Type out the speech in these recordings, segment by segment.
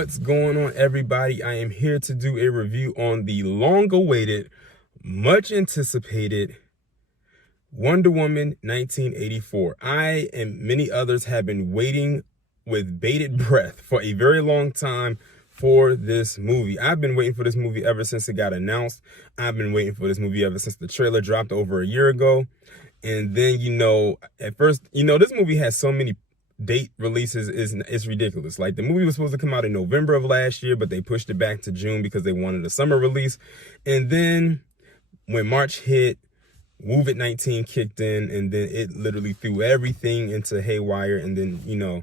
What's going on, everybody? I am here to do a review on the long-awaited, much anticipated Wonder Woman 1984. I and many others have been waiting with bated breath for a very long time for this movie. I've been waiting for this movie ever since it got announced. I've been waiting for this movie ever since the trailer dropped over a year ago. And then, at first, this movie has so many date releases, it's ridiculous. Like, the movie was supposed to come out in November of last year, but they pushed it back to June because they wanted a summer release. And then when March hit, COVID-19 kicked in, and then it literally threw everything into haywire. And then,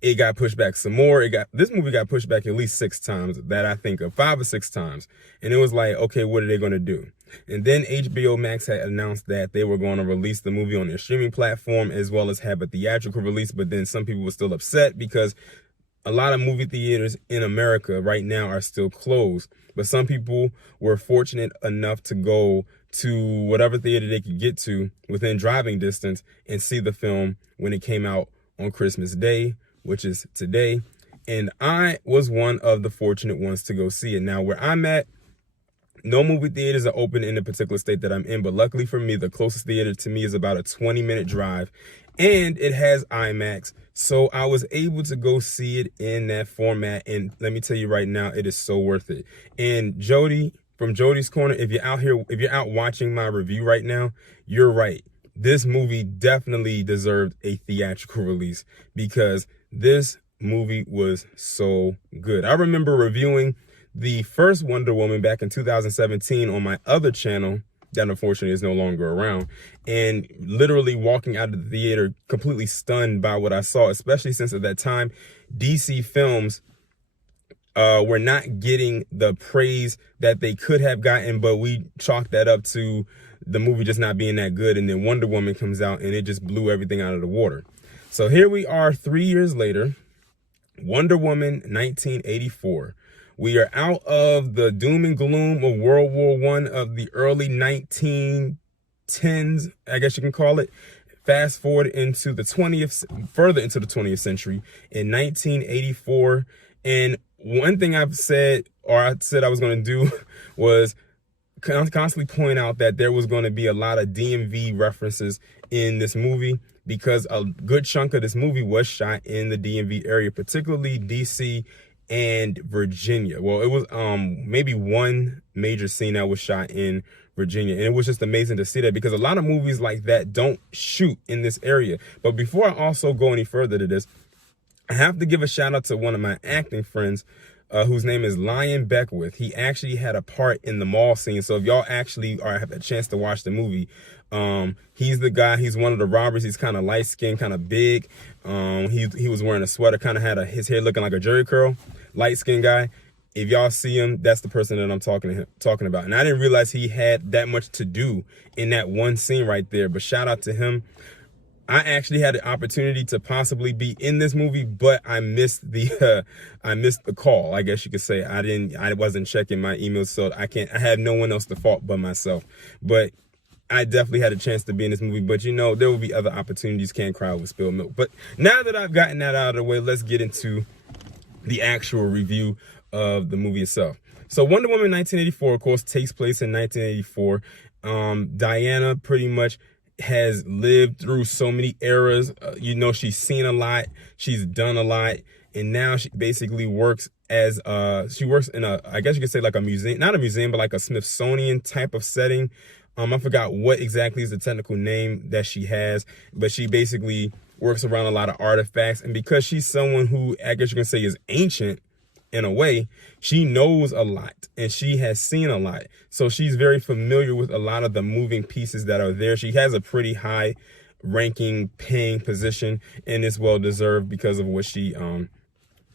it got pushed back some more. This movie got pushed back at least 6 times that I think of, 5 or 6 times. And it was like, okay, what are they going to do? And then HBO Max had announced that they were going to release the movie on their streaming platform as well as have a theatrical release. But then some people were still upset because a lot of movie theaters in America right now are still closed. But some people were fortunate enough to go to whatever theater they could get to within driving distance and see the film when it came out on Christmas Day, which is today. And I was one of the fortunate ones to go see it. Now, where I'm at, no movie theaters are open in the particular state that I'm in, but luckily for me, the closest theater to me is about a 20-minute drive, and it has IMAX, so I was able to go see it in that format, and let me tell you right now, it is so worth it. And Jody, from Jody's Corner, if you're out here, if you're out watching my review right now, you're right. This movie definitely deserved a theatrical release because this movie was so good. I remember reviewing the first Wonder Woman back in 2017 on my other channel that unfortunately is no longer around, and literally walking out of the theater completely stunned by what I saw, especially since at that time DC films were not getting the praise that they could have gotten, but we chalked that up to the movie just not being that good. And then Wonder Woman comes out and it just blew everything out of the water. So here we are 3 years later, Wonder Woman 1984. We are out of the doom and gloom of World War I of the early 1910s, I guess you can call it. Fast forward into the further into the 20th century in 1984. And one thing I said I was going to do was constantly point out that there was going to be a lot of DMV references in this movie because a good chunk of this movie was shot in the DMV area, particularly DC and Virginia. Well, it was maybe one major scene that was shot in Virginia, and it was just amazing to see that because a lot of movies like that don't shoot in this area. But before I also go any further to this, I have to give a shout out to one of my acting friends whose name is Lion Beckwith. He actually had a part in the mall scene. So if y'all actually have a chance to watch the movie, he's the guy, he's one of the robbers. He's kind of light skinned, kind of big. He was wearing a sweater, kind of had his hair looking like a jerry curl, light skinned guy. If y'all see him, that's the person that I'm talking about. And I didn't realize he had that much to do in that one scene right there, but shout out to him. I actually had the opportunity to possibly be in this movie, but I missed the call. I guess you could say I wasn't checking my emails, so I had no one else to fault but myself. But I definitely had a chance to be in this movie, but there will be other opportunities. Can't cry with spilled milk. But now that I've gotten that out of the way, let's get into the actual review of the movie itself. So Wonder Woman 1984, of course, takes place in 1984. Diana pretty much has lived through so many eras. She's seen a lot, she's done a lot, and now she basically works as she works in I guess you could say like a museum, not a museum, but like a Smithsonian type of setting. I forgot what exactly is the technical name that she has, but she basically works around a lot of artifacts. And because she's someone who, I guess you can say, is ancient in a way, she knows a lot and she has seen a lot. So she's very familiar with a lot of the moving pieces that are there. She has a pretty high ranking paying position, and it's well deserved because of what she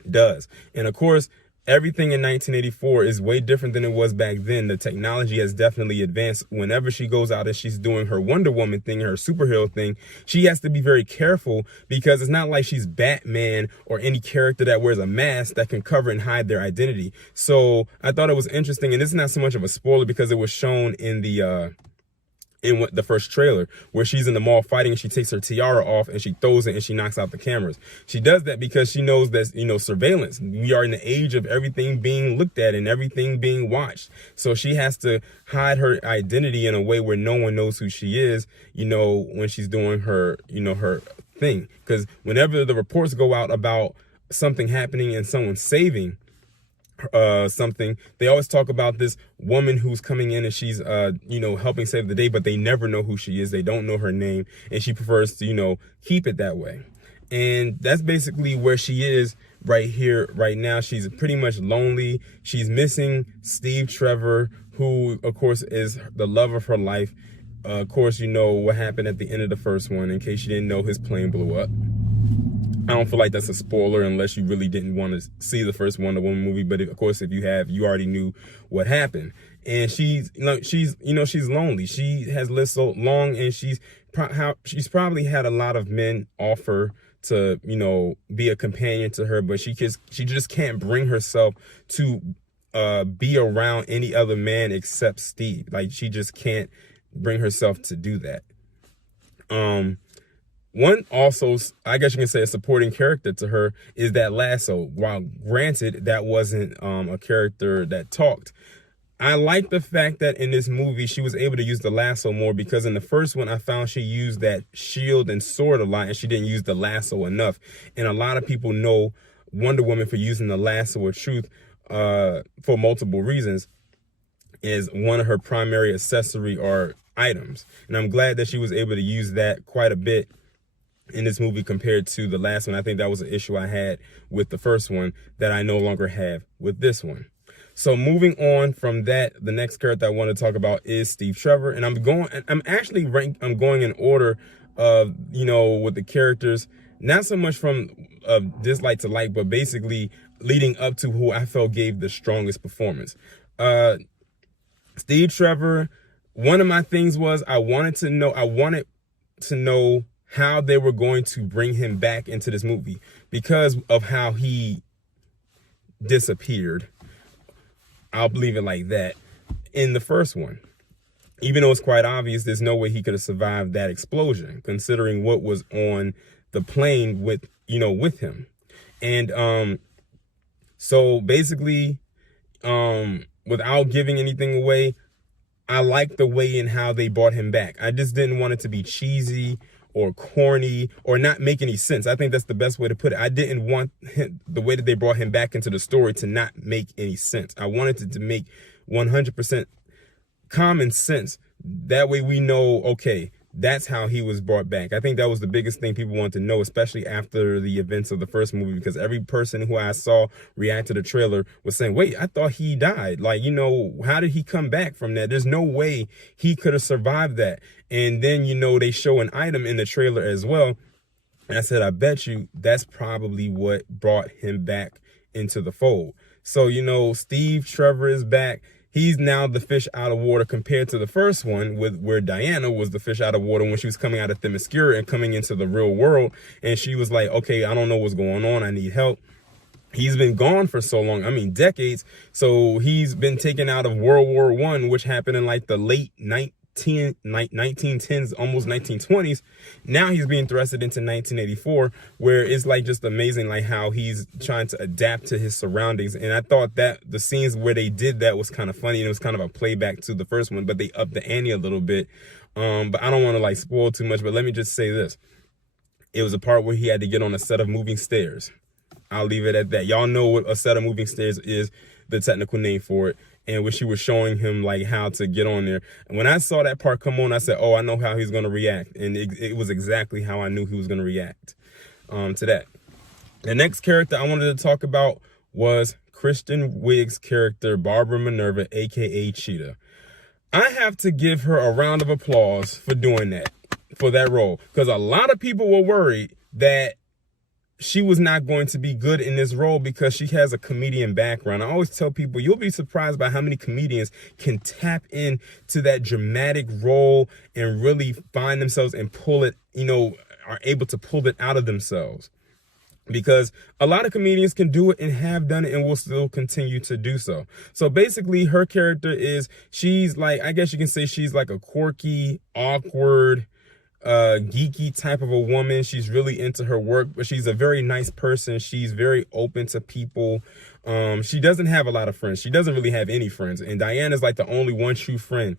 does. And of course, everything in 1984 is way different than it was back then. The technology has definitely advanced. Whenever she goes out and she's doing her Wonder Woman thing, her superhero thing, she has to be very careful because it's not like she's Batman or any character that wears a mask that can cover and hide their identity. So I thought it was interesting, and this is not so much of a spoiler because it was shown in the in the first trailer, where she's in the mall fighting and she takes her tiara off and she throws it and she knocks out the cameras. She does that because she knows that, surveillance. We are in the age of everything being looked at and everything being watched. So she has to hide her identity in a way where no one knows who she is, when she's doing her, her thing. Because whenever the reports go out about something happening and someone saving something, they always talk about this woman who's coming in and she's helping save the day, but they never know who she is. They don't know her name, and she prefers to keep it that way. And that's basically where she is right here right now. She's pretty much lonely. She's missing Steve Trevor, who of course is the love of her life. Of course, what happened at the end of the first one. In case you didn't know, his plane blew up. I don't feel like that's a spoiler unless you really didn't want to see the first Wonder Woman movie. But of course, if you have, you already knew what happened. And she's lonely. She has lived so long, and she's probably had a lot of men offer to, be a companion to her, but she just can't bring herself to be around any other man except Steve. Like, she just can't bring herself to do that. One also, I guess you can say, a supporting character to her is that lasso. While granted, that wasn't a character that talked, I like the fact that in this movie she was able to use the lasso more, because in the first one I found she used that shield and sword a lot and she didn't use the lasso enough. And a lot of people know Wonder Woman for using the lasso of truth for multiple reasons, is one of her primary accessory or items. And I'm glad that she was able to use that quite a bit in this movie compared to the last one. I think that was an issue I had with the first one that I no longer have with this one. So moving on from that, the next character I want to talk about is Steve Trevor. And I'm going in order of, with the characters, not so much from dislike to like, but basically leading up to who I felt gave the strongest performance. Steve Trevor, one of my things was I wanted to know how they were going to bring him back into this movie because of how he disappeared. I'll leave it like that. In the first one, even though it's quite obvious, there's no way he could have survived that explosion, considering what was on the plane with him. And so basically, without giving anything away, I like the way in how they brought him back. I just didn't want it to be cheesy or corny or not make any sense. I think that's the best way to put it. I didn't want the way that they brought him back into the story to not make any sense. I wanted it to make 100% common sense. That way we know, okay, that's how he was brought back. I think that was the biggest thing people wanted to know, especially after the events of the first movie, because every person who I saw react to the trailer was saying, wait, I thought he died. Like, how did he come back from that? There's no way he could have survived that. And then, they show an item in the trailer as well. And I said, I bet you that's probably what brought him back into the fold. So, Steve Trevor is back. He's now the fish out of water compared to the first one, where Diana was the fish out of water when she was coming out of Themyscira and coming into the real world. And she was like, okay, I don't know what's going on. I need help. He's been gone for so long. I mean, decades. So he's been taken out of World War I, which happened in like the late 1910s, almost 1920s. Now he's being thrusted into 1984, where it's like just amazing, like how he's trying to adapt to his surroundings. And I thought that the scenes where they did that was kind of funny, and it was kind of a playback to the first one, but they upped the ante a little bit. But I don't want to like spoil too much, but let me just say this. It was a part where he had to get on a set of moving stairs. I'll leave it at that. Y'all know what a set of moving stairs is, the technical name for it. And when she was showing him like how to get on there. And when I saw that part come on, I said, oh, I know how he's going to react. And it was exactly how I knew he was going to react to that. The next character I wanted to talk about was Kristen Wiig's character, Barbara Minerva, a.k.a. Cheetah. I have to give her a round of applause for doing that, for that role. Because a lot of people were worried that she was not going to be good in this role because she has a comedian background. I always tell people, you'll be surprised by how many comedians can tap into that dramatic role and really find themselves and pull it, are able to pull it out of themselves. because a lot of comedians can do it and have done it and will still continue to do so. So basically her character is, she's like, I guess you can say she's like a quirky, awkward, geeky type of a woman. She's really into her work, but she's a very nice person. She's very open to people. She doesn't have a lot of friends. She doesn't really have any friends. And Diana's like the only one true friend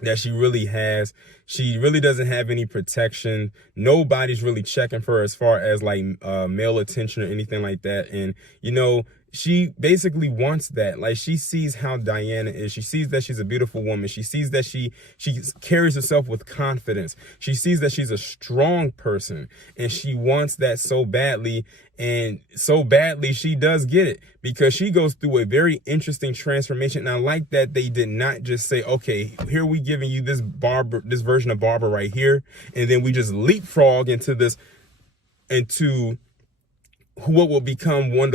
that she really has. She really doesn't have any protection. Nobody's really checking for her as far as like male attention or anything like that. And you know, she basically wants that. Like, she sees how Diana is. She sees that she's a beautiful woman. She sees that she carries herself with confidence. She sees that she's a strong person, and she wants that so badly. And so badly, she does get it, because she goes through a very interesting transformation. And I like that they did not just say, okay, here we giving you this version of Barbara right here, and then we just leapfrog into what will become one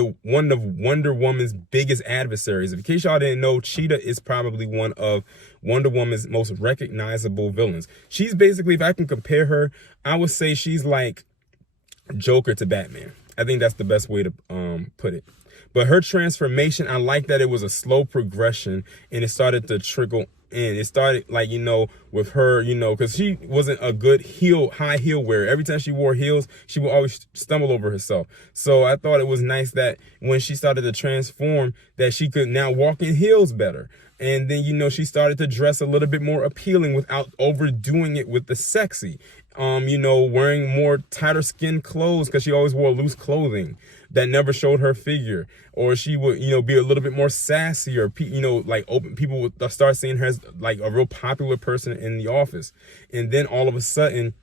of Wonder Woman's biggest adversaries. In case y'all didn't know, Cheetah is probably one of Wonder Woman's most recognizable villains. She's basically, if I can compare her, I would say she's like Joker to Batman. I think that's the best way to put it. But her transformation, I like that it was a slow progression, and it started to trickle in. It started, like, you know, with her, you know, because she wasn't a good high heel wearer. Every time she wore heels, she would always stumble over herself. So I thought it was nice that when she started to transform, that she could now walk in heels better. And then, you know, she started to dress a little bit more appealing without overdoing it with the sexy. You know, wearing more tighter skin clothes, because she always wore loose clothing that never showed her figure. Or she would, you know, be a little bit more sassy, or, you know, like people would start seeing her as like a real popular person in the office. And then all of a sudden,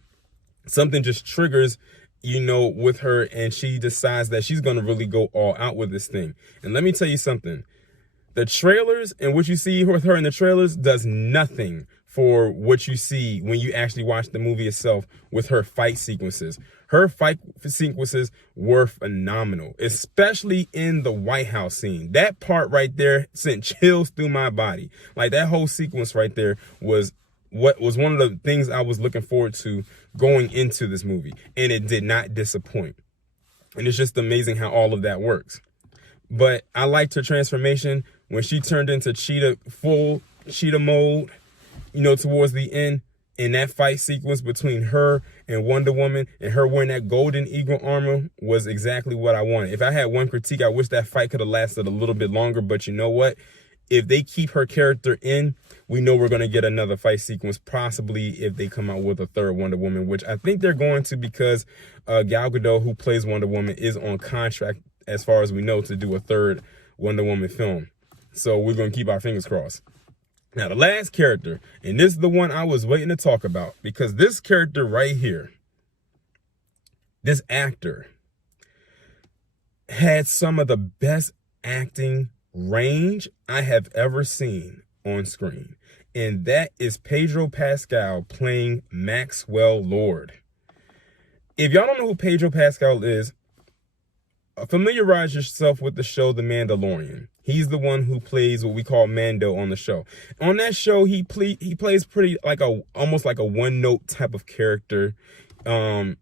something just triggers, you know, with her, and she decides that she's going to really go all out with this thing. And let me tell you something. The trailers and what you see with her in the trailers does nothing for what you see when you actually watch the movie itself with her fight sequences. Her fight sequences were phenomenal, especially in the White House scene. That part right there sent chills through my body. Like, that whole sequence right there was what was one of the things I was looking forward to going into this movie, and it did not disappoint. And it's just amazing how all of that works. But I liked her transformation when she turned into Cheetah, full Cheetah mode, you know, towards the end. In that fight sequence between her and Wonder Woman, and her wearing that golden eagle armor, was exactly what I wanted. If I had one critique, I wish that fight could have lasted a little bit longer. But you know what? If they keep her character in, we know we're going to get another fight sequence, possibly if they come out with a third Wonder Woman, which I think they're going to, because Gal Gadot, who plays Wonder Woman, is on contract, as far as we know, to do a third Wonder Woman film. So we're going to keep our fingers crossed. Now, the last character, and this is the one I was waiting to talk about, because this character right here, this actor, had some of the best acting range I have ever seen on screen. And that is Pedro Pascal playing Maxwell Lord. If y'all don't know who Pedro Pascal is, familiarize yourself with the show The Mandalorian. He's the one who plays what we call Mando on the show. On that show, he plays pretty like almost like a one-note type of character. If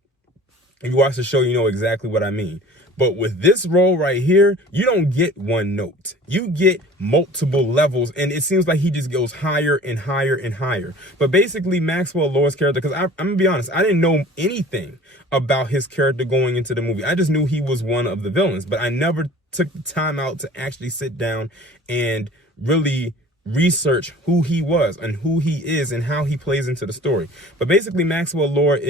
you watch the show, you know exactly what I mean. But with this role right here, you don't get one note. You get multiple levels, and it seems like he just goes higher and higher and higher. But basically, Maxwell Lord's character, because I'm going to be honest, I didn't know anything about his character going into the movie. I just knew he was one of the villains, but I never took the time out to actually sit down and really research who he was and who he is and how he plays into the story. But basically, Maxwell Lord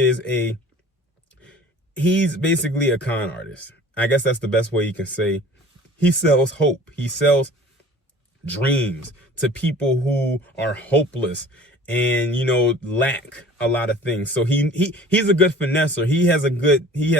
he's basically a con artist. I guess that's the best way you can say. He sells hope. He sells dreams to people who are hopeless and, you know, lack a lot of things. So he's a good finesser. He has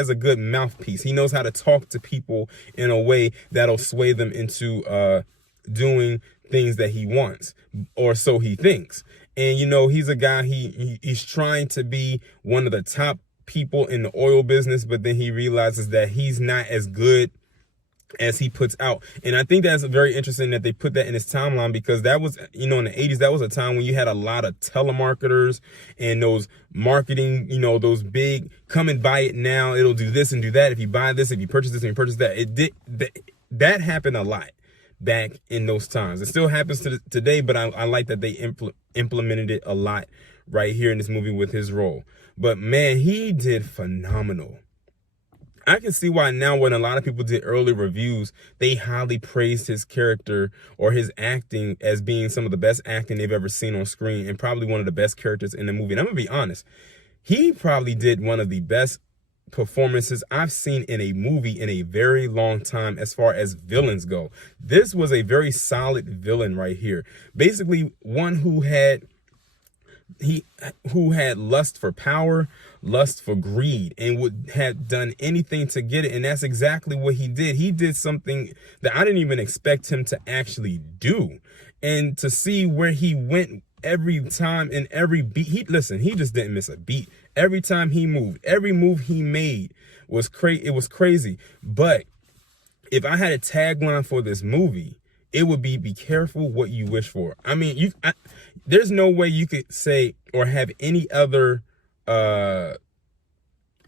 a good mouthpiece. He knows how to talk to people in a way that'll sway them into doing things that he wants, or so he thinks. And, you know, he's a guy, he's trying to be one of the top people in the oil business, but then he realizes that he's not as good as he puts out. And I think that's very interesting that they put that in his timeline, because that was, you know, in the 80s, that was a time when you had a lot of telemarketers and those marketing, you know, those big come and buy it now, it'll do this and do that. If you buy this, if you purchase this and you purchase that, that happened a lot back in those times. It still happens today, but I like that they implemented it a lot right here in this movie with his role. But man, he did phenomenal. I can see why now, when a lot of people did early reviews, they highly praised his character or his acting as being some of the best acting they've ever seen on screen, and probably one of the best characters in the movie. And I'm gonna be honest, he probably did one of the best performances I've seen in a movie in a very long time as far as villains go. This was a very solid villain right here. Basically one who had lust for power, lust for greed, and would have done anything to get it. And that's exactly what he did. He did something that I didn't even expect him to actually do. And to see where he went every time in every beat, he just didn't miss a beat. Every time he moved, every move he made was crazy. But if I had a tagline for this movie, it would be careful what you wish for. I mean, there's no way you could say or have any other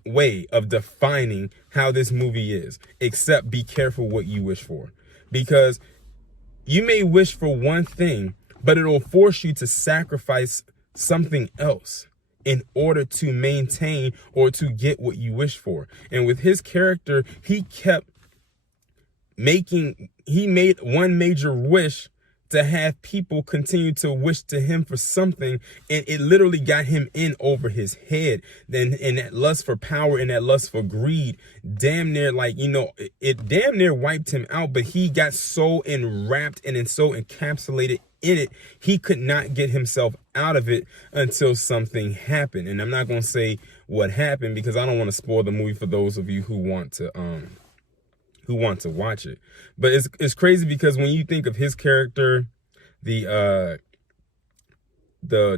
way of defining how this movie is, except be careful what you wish for. Because you may wish for one thing, but it'll force you to sacrifice something else in order to maintain or to get what you wish for. And with his character, he made one major wish to have people continue to wish to him for something, and it literally got him in over his head. Then, and that lust for power and that lust for greed damn near, like, you know, it damn near wiped him out. But he got so enwrapped and so encapsulated in it, he could not get himself out of it until something happened. And I'm not going to say what happened, because I don't want to spoil the movie for those of you who want to watch it. But it's crazy, because when you think of his character, the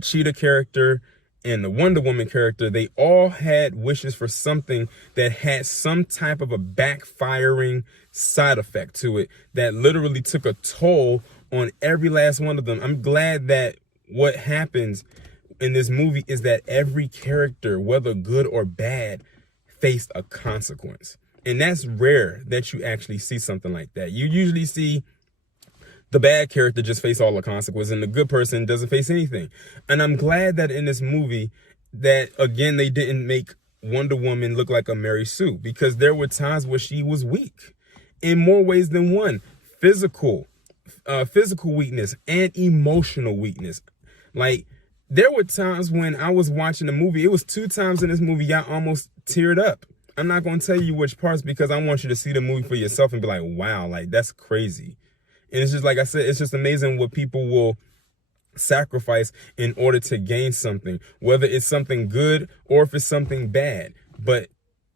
Cheetah character and the Wonder Woman character, they all had wishes for something that had some type of a backfiring side effect to it that literally took a toll on every last one of them. I'm glad that what happens in this movie is that every character, whether good or bad, faced a consequence. And that's rare that you actually see something like that. You usually see the bad character just face all the consequences, and the good person doesn't face anything. And I'm glad that in this movie that, again, they didn't make Wonder Woman look like a Mary Sue, because there were times where she was weak in more ways than one. Physical weakness and emotional weakness. Like, there were times when I was watching the movie, it was 2 times in this movie I almost teared up. I'm not going to tell you which parts, because I want you to see the movie for yourself and be like, wow, like, that's crazy. And it's just, like I said, it's just amazing what people will sacrifice in order to gain something, whether it's something good or if it's something bad. But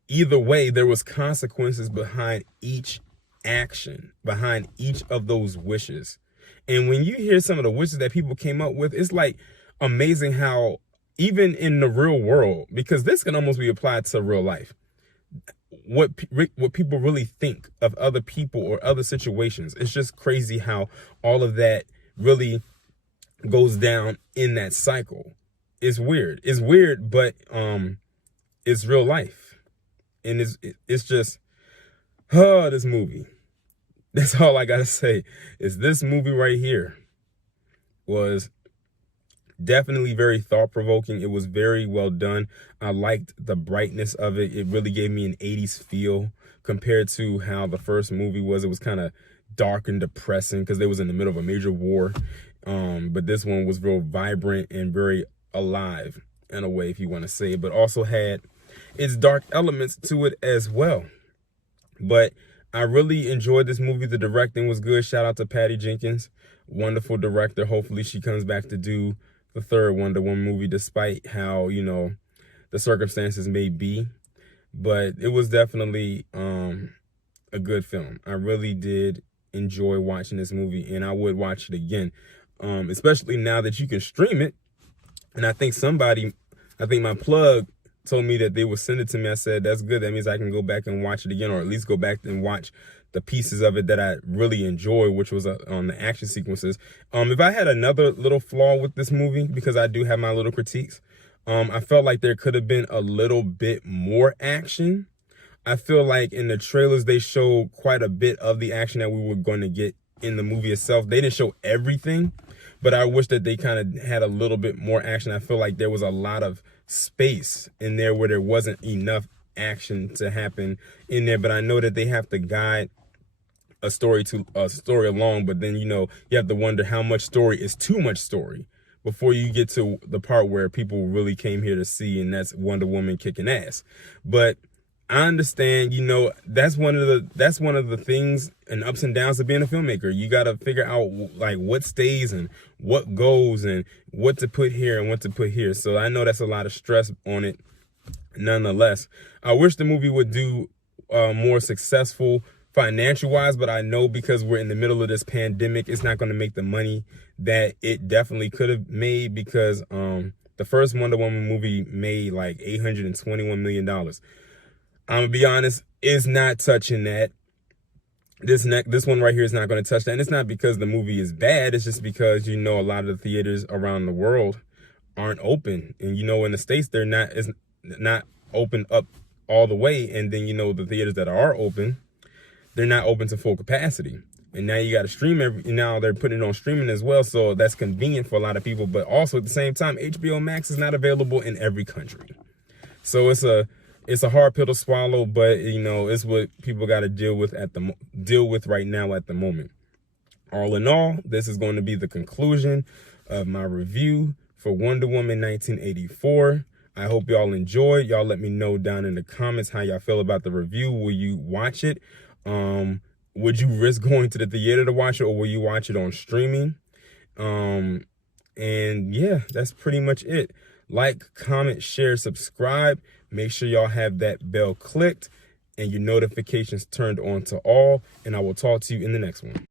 either way, there was consequences behind each action, behind each of those wishes. And when you hear some of the wishes that people came up with, it's like amazing how even in the real world, because this can almost be applied to real life, what people really think of other people or other situations. It's just crazy how all of that really goes down in that cycle. It's weird. It's weird, but it's real life. And it's just, this movie. That's all I gotta say, is this movie right here was definitely very thought-provoking. It was very well done. I liked the brightness of it. It really gave me an 80s feel compared to how the first movie was. It was kind of dark and depressing because they was in the middle of a major war. But this one was real vibrant and very alive in a way, if you want to say it, but also had its dark elements to it as well. But I really enjoyed this movie. The directing was good. Shout out to Patty Jenkins, wonderful director. Hopefully she comes back to do the third Wonder Woman movie, despite how, you know, the circumstances may be. But it was definitely a good film. I really did enjoy watching this movie, and I would watch it again, especially now that you can stream it. And I think my plug told me that they would send it to me. I said, that's good. That means I can go back and watch it again, or at least go back and watch the pieces of it that I really enjoy, which was on the action sequences. If I had another little flaw with this movie, because I do have my little critiques, I felt like there could have been a little bit more action. I feel like in the trailers, they showed quite a bit of the action that we were going to get in the movie itself. They didn't show everything, but I wish that they kind of had a little bit more action. I feel like there was a lot of space in there where there wasn't enough action to happen in there. But I know that they have to guide a story along, but then, you know, you have to wonder how much story is too much story before you get to the part where people really came here to see, and that's Wonder Woman kicking ass. But I understand, you know, that's one of the things and ups and downs of being a filmmaker. You got to figure out like what stays and what goes and what to put here and what to put here. So I know that's a lot of stress on it. Nonetheless, I wish the movie would do more successful financial wise, but I know because we're in the middle of this pandemic, it's not going to make the money that it definitely could have made, because the first Wonder Woman movie made like $821 million. I'm gonna be honest, it's not touching that. This one right here is not going to touch that. And it's not because the movie is bad. It's just because, you know, a lot of the theaters around the world aren't open. And, you know, in the States, it's not open up all the way. And then, you know, the theaters that are open, they're not open to full capacity. And now you got to stream now they're putting it on streaming as well. So that's convenient for a lot of people. But also at the same time, HBO Max is not available in every country. So it's a hard pill to swallow, but, you know, it's what people got to deal with right now at the moment. All in all, this is going to be the conclusion of my review for Wonder Woman 1984. I hope y'all enjoyed. Y'all let me know down in the comments how y'all feel about the review. Will you watch it? Would you risk going to the theater to watch it, or will you watch it on streaming? And yeah, that's pretty much it. Like, comment, share, subscribe. Make sure y'all have that bell clicked and your notifications turned on to all. And I will talk to you in the next one.